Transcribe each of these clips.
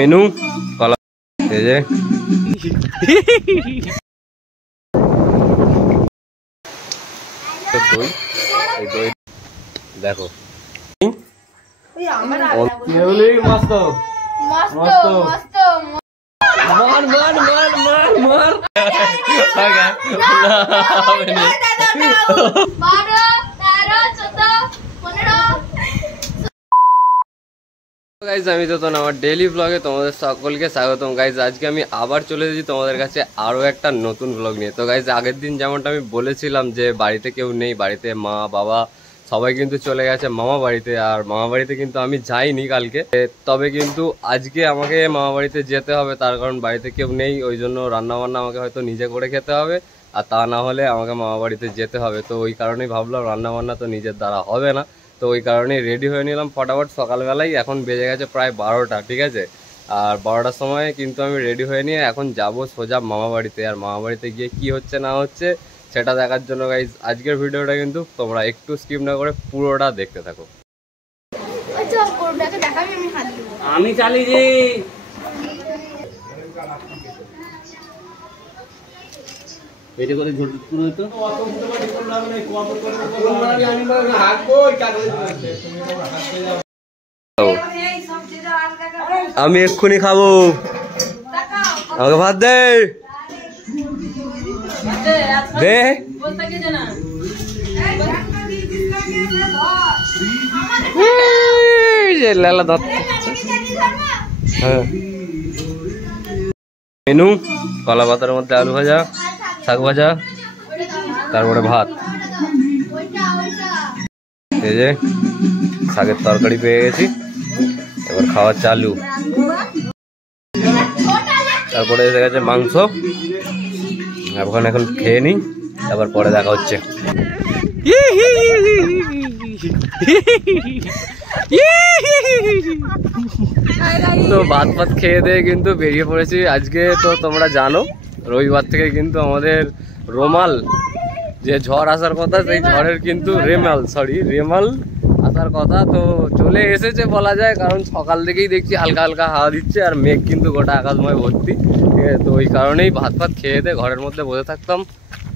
Menu কলা এই যে দই, এই দই দেখো মস্ত মস্ত মস্ত মার মার মার মার মার গাইজ আমি তো আমার ডেইলি ব্লগে তোমাদের সকলকে স্বাগতম। গাইজ আজকে আমি আবার চলে এসেছি তোমাদের কাছে আরও একটা নতুন ব্লগ নিয়ে। তো গাইজ আগের দিন যেমনটা আমি বলেছিলাম যে বাড়িতে কেউ নেই, বাড়িতে মা বাবা সবাই কিন্তু চলে গেছে মামা বাড়িতে, আর মামা বাড়িতে কিন্তু আমি যাইনি কালকে। তবে কিন্তু আজকে আমাকে মামা বাড়িতে যেতে হবে, তার কারণ বাড়িতে কেউ নেই, ওই জন্য রান্নাবান্না আমাকে হয়তো নিজে করে খেতে হবে, আর তা না হলে আমাকে মামা বাড়িতে যেতে হবে। তো ওই কারণেই ভাবলাম রান্নাবান্না তো নিজের দ্বারা হবে না, তো ওই কারণেই রেডি হয়ে নিলাম ফটাফট সকালবেলায়। এখন বেজে গেছে প্রায় 12টা, ঠিক আছে, আর 12টার সময় কিন্তু আমি রেডি হয়ে নিয়ে এখন যাব সোজা মামা বাড়িতে। আর মামা বাড়িতে গিয়ে কি হচ্ছে না হচ্ছে সেটা দেখার জন্য গাইজ আজকের ভিডিওটা কিন্তু তোমরা একটু স্কিপ না করে পুরোটা দেখতে থাকো। আমি চালি যে এটা করে ঝোল পুরো তো আমি এক্ষুনি খাবো, আমাকে ভাত দে দে। মেনু কলা পাতার মধ্যে আলু ভাজা, শাক ভাজা, তারপরে ভাত। এই যে শাকের তরকারি পেয়ে গেছি, এবার খাওয়া চালু। তারপরে এসে গেছে মাংস, এখন খেয়ে নিই, তারপর পরে দেখা হচ্ছে। তো ভাত ফাত খেয়ে দিয়ে কিন্তু বেরিয়ে পড়েছি আজকে। তো তোমরা জানো রবিবার থেকে কিন্তু আমাদের রোমাল যে ঝড় আসার কথা, সেই ঝড়ের কিন্তু রেমাল আসার কথা। তো চলে এসেছে বলা যায়, কারণ সকাল থেকেই দেখছি হালকা হালকা হাওয়া দিচ্ছে আর মেঘ কিন্তু গোটা আকাশময় ভর্তি, ঠিক আছে। তো ওই কারণেই ভাত ফাত খেয়ে দিয়ে ঘরের মধ্যে বসে থাকতাম,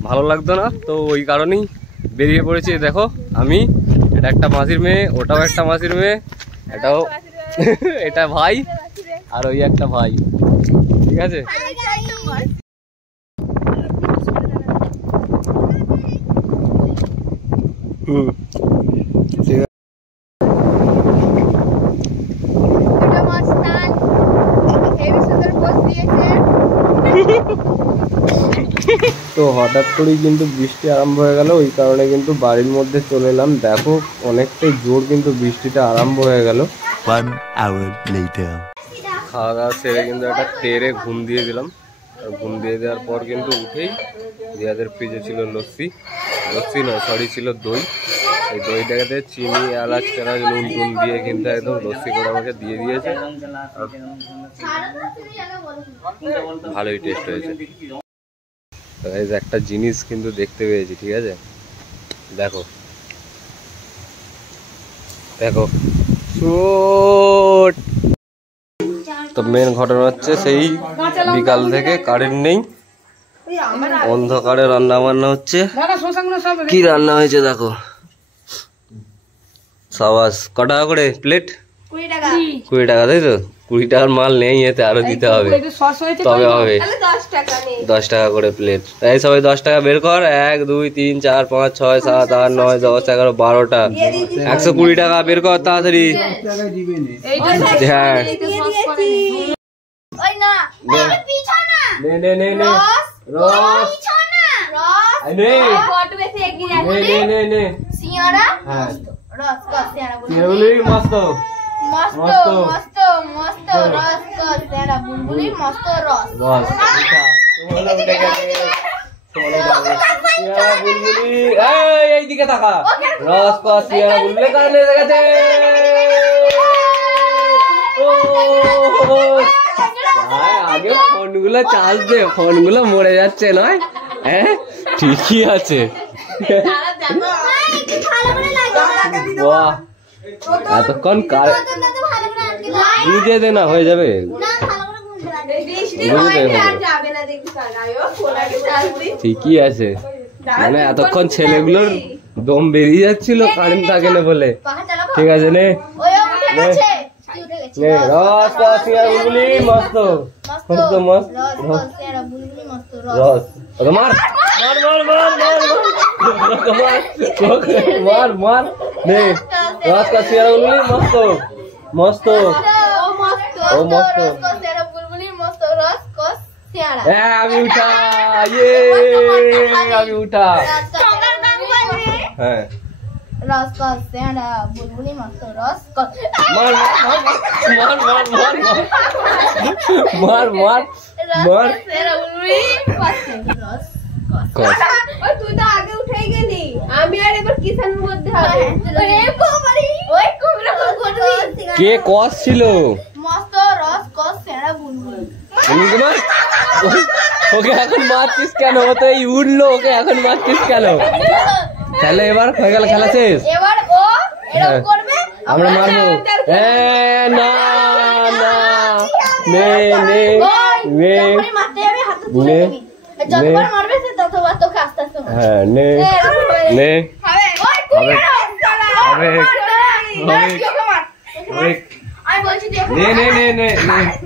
ভালো লাগতো না, তো ওই কারণেই বেরিয়ে পড়েছি। দেখো আমি, এটা একটা মাসির মেয়ে, ওটাও একটা মাসির মেয়ে, এটাও এটা ভাই, আর ওই একটা ভাই, ঠিক আছে। তো হঠাৎ করেই কিন্তু বৃষ্টি আরম্ভ হয়ে গেল, ওই কারণে কিন্তু বাড়ির মধ্যে চলে এলাম। দেখো অনেকটাই জোর কিন্তু বৃষ্টিটা আরম্ভ হয়ে গেল। খাওয়া দাওয়া সেরে কিন্তু একটা টেরে ঘুম দিয়ে দিলাম, আর ঘুম দিয়ে দেওয়ার পর কিন্তু উঠেই দিয়াদের ফ্রিজে ছিল লস্যি ছিল দই। এই দইটাকে চিনি এলাচ কেনা নুন টুন দিয়ে কিন্তু একদম লস্যি করে আমাকে দিয়ে দিয়েছে, ভালোই টেস্ট হয়েছে। একটা জিনিস কিন্তু দেখতে পেয়েছি, ঠিক আছে, দেখো দেখো। তো মেন ঘটনা হচ্ছে সেই বিকাল থেকে কারেন্ট নেই, অন্ধকারে রান্না বান্না হচ্ছে। কি রান্না হয়েছে দেখো, সাবাস। ক টাকা করে প্লেট? 20 টাকা, তাই তো? 20 টাকার মাল নেই, এতে আরো দিতে হবে, তবে হবে 10 টাকা করে প্লেট। তাই সবাই 10 টাকা বের কর। 1 2 3 4 5 6 7 8 9 10 11 12টা 120 টাকা বের কর তাড়াতাড়ি। হ্যাঁ মস্ত মস্ত মস্ত মস্ত রস কস বুলবুলি মস্ত রস রস। বুলবুলি এইদিকে তাকা, রস কস বুলবুলি কারণে গেছে। আগে ফোনগুলো চার্জ দে, ফোনগুলো মরে যাচ্ছে নয়? হ্যাঁ ঠিকই আছে। বাহ এতক্ষণ কার বুঝে দে না হয়ে যাবে ঠিকই আছে মানে এতক্ষণ ছেলেগুলোর দম বেরিয়ে যাচ্ছিল কারেন্ট থাকে না বলে ঠিক আছে নে রস রস বুলবুলি মস্ত মস্ত মস্ত রস মার মার মার মার মার মার নে রস का सियारा बुलबुली मस्त मस्त ओ मस्त আমি উঠা ये আমি উঠা হ্যাঁ रस का सेंडा बुलबुली मस्त रस मार मार मार मार मार मार मार सेंडा बुलबुली रस कस और तू तो आगे उठाई गेली আমি আর এবার কিষান মধ্যে হবে ওরে বাবারি ওই কোমরা কোটবি কে কস ছিল মস্ত রস কস সেরা বুলবুলি তুমি তোমার ওকে এখন মারছিস কেন ও তো এই উঠলো ওকে এখন মারছিস কেন তাহলে এবার হয়ে গেল খেলা শেষ এবার ও এরকম করবে আমরা মারবো না না নে নে নে যখনই মারতে যাবে হাত তুলে দিবি যতবার মারবে সে ততবার তোকে আস্তে আস্তে মারবে হ্যাঁ নে নে হবে ওই তুই হবে হবে আমি বলছি তুই নে নে নে নে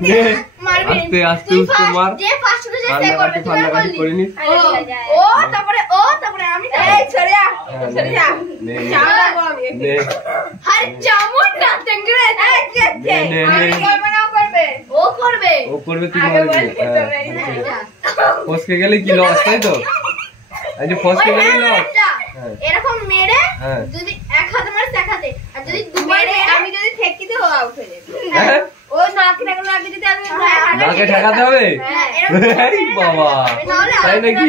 নে মারবি আস্তে আস্তে উঠতে মার যে ফার্স্ট উঠে সে করবে তুই করিনি ও তারপরে আমি এই ছেড়ে যা চাওড়া গো আমি নে আরে চামড় না টেঙ্গরে আমি করবে না করবে ও করবে তুই মারবি ফসকে গেলে কি লস তাই তো এই যে ফসকে গেলে লস এরকম মেরে যদি এক হাতে মারছ এক হাতে আর যদি দুবার আমি যদি ঠেকিতে ও আউট হয়ে যাবে ও নাকে যদি আমি নাকে ঠেকাতে হবে বাবা তাই নাকি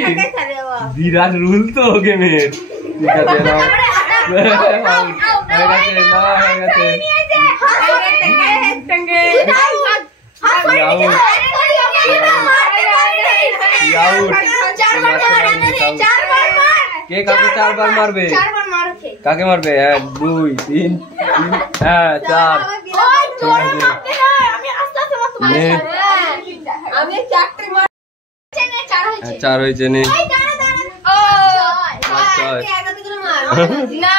বিরাট রুল তো গেমের ঠিক আছে না হয়ে গেছে কে কাকে 4 বার মারবে কাকে মারবে 1 2 3 হ্যাঁ 4 আমি চারটে মারছি না 4 হয়েছে 4 হয়েছে নে না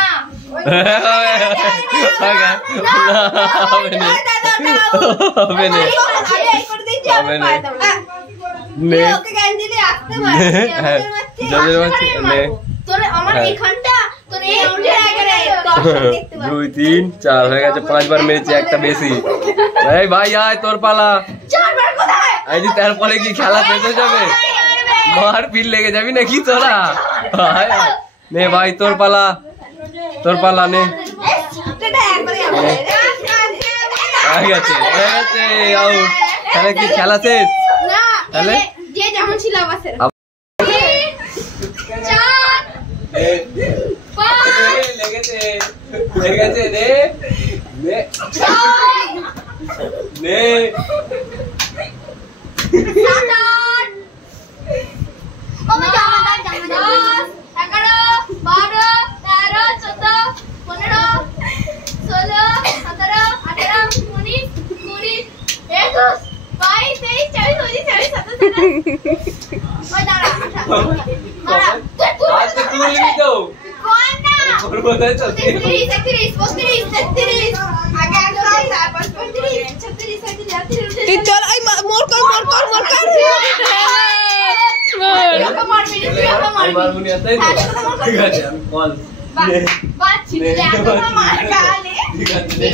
দুই তিন চার হয়ে গেছে 5 বার মেরেছি একটা বেশি এই ভাই আয় তোর পালা এই যে তারপরে কি খেলা শেষ হয়ে যাবে মার পিল লেগে যাবি নাকি তোরা নে ভাই তোর পালা নে হয়ে গেছে আউট তাহলে কি খেলা শেষ তাহলে যে যেমন ছিল লেগেছে নে নে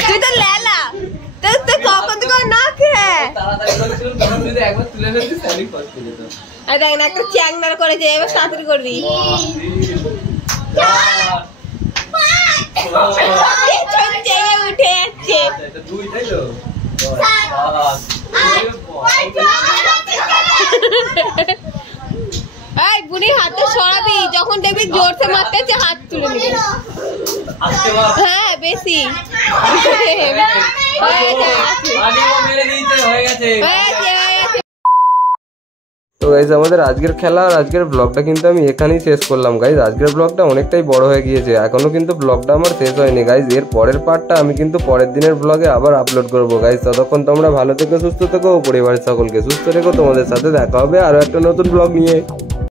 তুই তো লেলা তুই কখন থেকে না খেয়ে একবার তুলে ফেলতে স্যালি ফার্স্ট হয়ে যেত আর দেখ না একটা চ্যাংনার করেছে এবার তাড়াতাড়ি করবি উঠে যাচ্ছে দুই তাই তো এই বুনি হাতটা সরাবি যখন দেখবি জোরসে মারতে হচ্ছে হাত তুলে নিবি হ্যাঁ বেশি হয়ে গেছে তো গাইজ আমাদের আজকের খেলা আর আজকের ব্লগটা কিন্তু আমি এখানেই শেষ করলাম গাইজ। আজকের ব্লগটা অনেকটাই বড় হয়ে গিয়েছে, এখনো কিন্তু ব্লগটা আমার শেষ হয়নি গাইজ। এর পরের পার্টটা আমি কিন্তু পরের দিনের ব্লগে আবার আপলোড করবো গাইজ। ততক্ষণ তোমরা ভালো থেকো, সুস্থ থেকো, পরিবারের সকলকে সুস্থ রেখো। তোমাদের সাথে দেখা হবে আরো একটা নতুন ব্লগ নিয়ে।